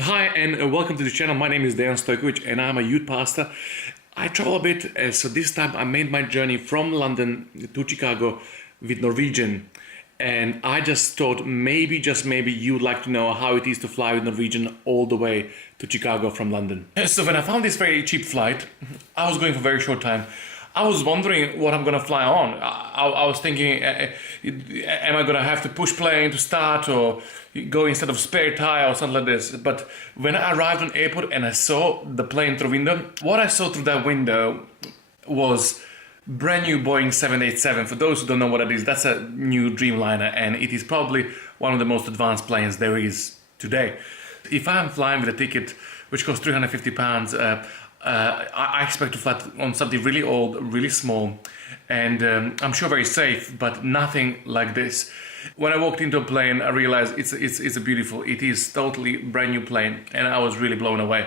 Hi and welcome to the channel. My name is Dejan Stojkovic and I'm a youth pastor. I travel a bit, so this time I made my journey from London to Chicago with Norwegian, and I just thought maybe, just maybe, you'd like to know how it is to fly with Norwegian all the way to Chicago from London. So when I found this very cheap flight, I was going for a very short time. I was wondering what I'm gonna fly on. I was thinking, am I gonna have to push plane to start or go instead of spare tire or something like this? But when I arrived on airport and I saw the plane through window, what I saw through that window was brand new Boeing 787. For those who don't know what it is, that's a new Dreamliner, and it is probably one of the most advanced planes there is today. If I'm flying with a ticket which costs £350, I expect to fly on something really old, really small, and I'm sure very safe, but nothing like this. When I walked into a plane, I realized it's a beautiful, it is totally brand new plane, and I was really blown away.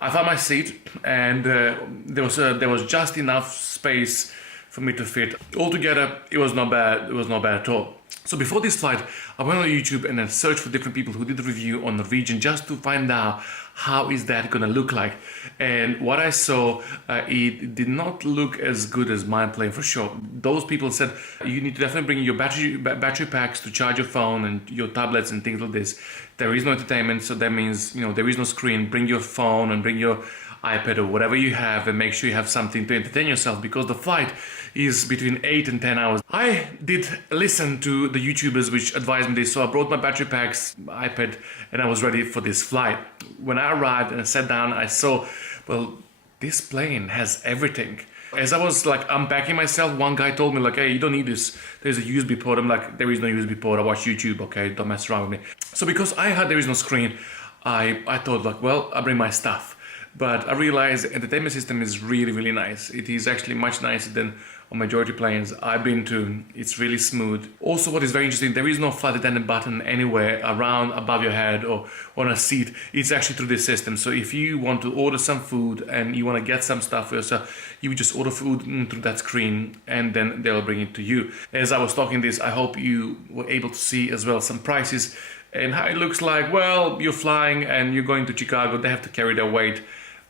I found my seat, and there was just enough space for me to fit. Altogether, it was not bad. It was not bad at all. So before this flight, I went on YouTube and I searched for different people who did a review on Norwegian just to find out how is that gonna look like. And what I saw, it did not look as good as my plane for sure. Those people said you need to definitely bring your battery packs to charge your phone and your tablets and things like this. There is no entertainment, so that means there is no screen. Bring your phone and bring your iPad or whatever you have, and make sure you have something to entertain yourself, because the flight is between 8 and 10 hours. I did listen to the YouTubers which advised me this, so I brought my battery packs, iPad, and I was ready for this flight. When I arrived and I sat down, I saw, well, this plane has everything. As I was like unpacking myself, one guy told me like, hey, you don't need this. There's a USB port. I'm like, there is no USB port. I watch YouTube, okay? Don't mess around with me. So because I heard there is no screen, I thought like, well, I'll bring my stuff. But I realized the entertainment system is really, really nice. It is actually much nicer than on majority planes I've been to. It's really smooth. Also, what is very interesting, there is no flight attendant button anywhere around above your head or on a seat. It's actually through this system. So if you want to order some food and you want to get some stuff for yourself, you would just order food through that screen and then they'll bring it to you. As I was talking this, I hope you were able to see as well some prices and how it looks like. Well, you're flying and you're going to Chicago, they have to carry their weight.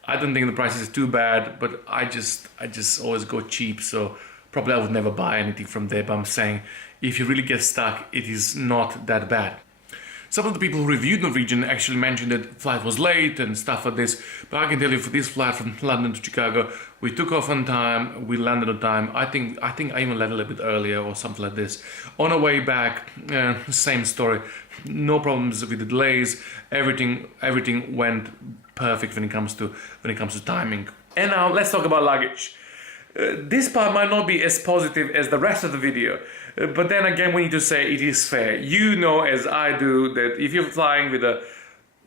I don't think the prices is too bad, but I just always go cheap, so probably I would never buy anything from there. But I'm saying, if you really get stuck, it is not that bad. Some of the people who reviewed Norwegian actually mentioned that the flight was late and stuff like this, but I can tell you for this flight from London to Chicago, we took off on time, we landed on time. I think I even landed a little bit earlier or something like this. On our way back, same story. No problems with the delays. Everything went perfect when it comes to timing. And now let's talk about luggage. This part might not be as positive as the rest of the video, but then again we need to say it is fair. You know as I do that if you're flying with a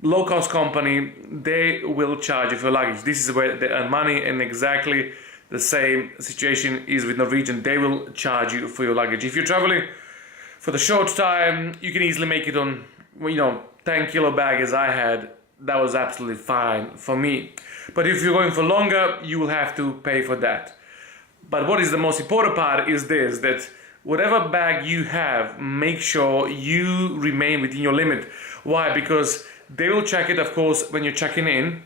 low-cost company, they will charge you for luggage. This is where they earn money, and exactly the same situation is with Norwegian. They will charge you for your luggage. If you're traveling for the short time, you can easily make it on 10-kilo bag as I had. That was absolutely fine for me. But if you're going for longer, you will have to pay for that. But what is the most important part is this, that whatever bag you have, make sure you remain within your limit. Why? Because they will check it, of course, when you're checking in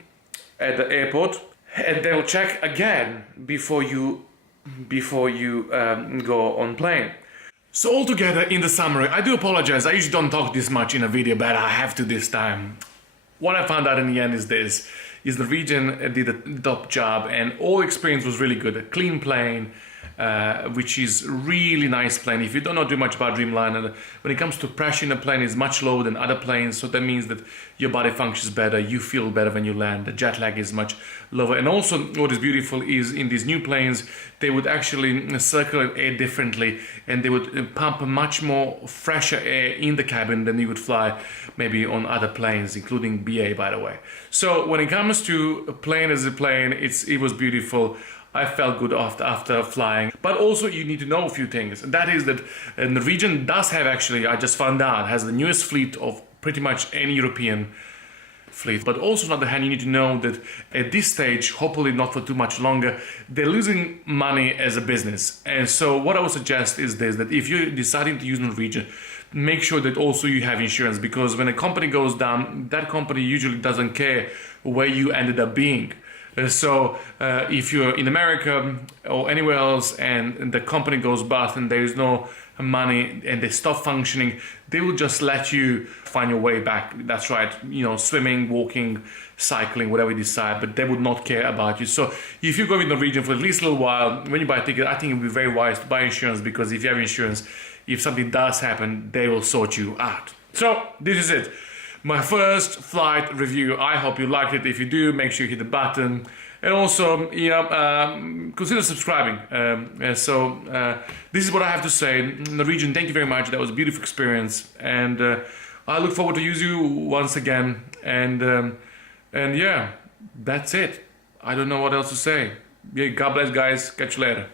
at the airport, and they'll check again before you go on plane. So altogether, in the summary, I do apologize. I usually don't talk this much in a video, but I have to this time. What I found out in the end is this, is Norwegian did a top job and all experience was really good. A clean plane, which is really nice plane. If you don't know too much about Dreamliner, when it comes to pressure in a plane, is much lower than other planes, so that means that your body functions better, you feel better when you land, the jet lag is much lower. And also what is beautiful is in these new planes, they would actually circulate air differently, and they would pump much more fresher air in the cabin than you would fly maybe on other planes, including BA, by the way. So when it comes to a plane as a plane, it was beautiful. I felt good after flying. But also you need to know a few things. And that is that Norwegian does have, actually, I just found out, has the newest fleet of pretty much any European fleet. But also on the other hand, you need to know that at this stage, hopefully not for too much longer, they're losing money as a business. And so what I would suggest is this, that if you're deciding to use Norwegian, make sure that also you have insurance, because when a company goes down, that company usually doesn't care where you ended up being. So if you're in America or anywhere else and the company goes bust and there is no money and they stop functioning, they will just let you find your way back. That's right, swimming, walking, cycling, whatever you decide, but they would not care about you. So if you go with Norwegian for at least a little while, when you buy a ticket, I think it would be very wise to buy insurance, because if you have insurance, if something does happen, they will sort you out. So this is it. My first flight review. I hope you liked it. If you do, make sure you hit the button, and also consider subscribing. This is what I have to say. Norwegian, thank you very much. That was a beautiful experience, and I look forward to use you once again. And yeah, that's it. I don't know what else to say. Yeah, God bless, guys. Catch you later.